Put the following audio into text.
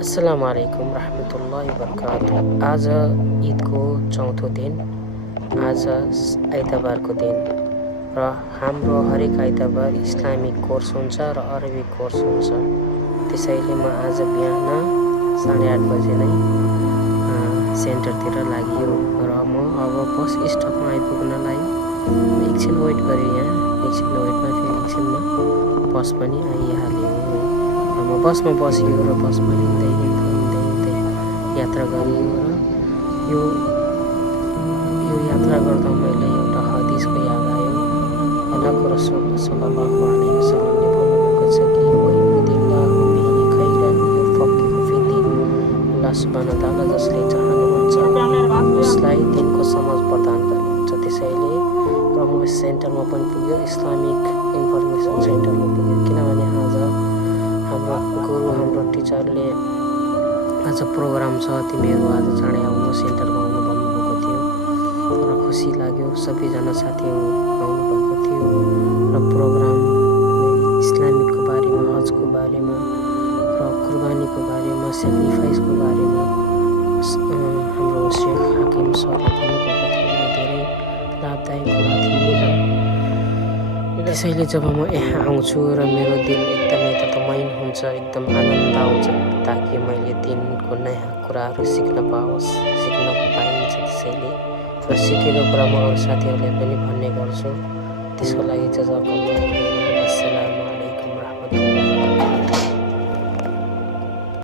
अस्सलामुअलैकुम रहमतुल्लाहि वबरकातुह। आज ईदको चौथो दिन, आज आइतबारको दिन र हाम्रो हरेक आइतबार इस्लामिक कोर्स हुन्छ र अरबिक कोर्स हुन्छ। त्यसैले म आज बिहान 8:30 बजे नै सेन्टरतिर लागियो र म अब बस स्टपमा आइपुग्नलाई एकछिन वेट गरेँ। यहाँ एकछिन वेटमा फेरि एकछिनमा बस पनि आइहाल्यो र म बसमा बसियो र बसमा हिँड्दै यात्रा गरियो र यो यात्रा गर्दा मैले एउटा हदिसको याद आयो। अल्लाहको रसूल सल्लल्लाहु अलैहि वसल्लमले भन्नुभएको छ कि वयुरिदिल्लाहु बिही खैरन युफक्किहु फिद्दीन। अल्लाह सुब्हानहु व तआला जसले चाहनुहुन्छ उसलाई दिनको समझ प्रदान गर्नुहुन्छ। त्यसैले र म सेन्टरमा पनि पुग्यो, इस्लामिक इन्फर्मेसन सेन्टरमा पुग्यो, किनभने आज हाम्रो गुरु हाम्रो टिचरले आज प्रोग्राम छ, तिमीहरू आज चाँडै आउनु, सेन्टरमा आउनु भन्नुभएको थियो र खुसी लाग्यो। सबैजना साथीहरू आउनुभएको थियो र प्रोग्राम इस्लामिकको बारेमा, हजको बारेमा र कुर्बानीको बारेमा, सेक्रिफाइसको बारेमा हाम्रो शेख हाकिम सरले भन्नुभएको थियो र धेरै लाभदायक कुरा थियो। त्यसैले जब म यहाँ आउँछु र मेरो दिल एकदमै ततमैन हुन्छ, एकदम आनन्द आउँछ ताकि मैले दिनको नयाँ कुराहरू सिक्न पाइन्छ। त्यसैले र सिकेको कुरा म अरू साथीहरूलाई पनि भन्ने गर्छु। त्यसको लागि जजाकल्लाहु खैरन। अस्सलामु अलैकुम रहमतुल्लाह।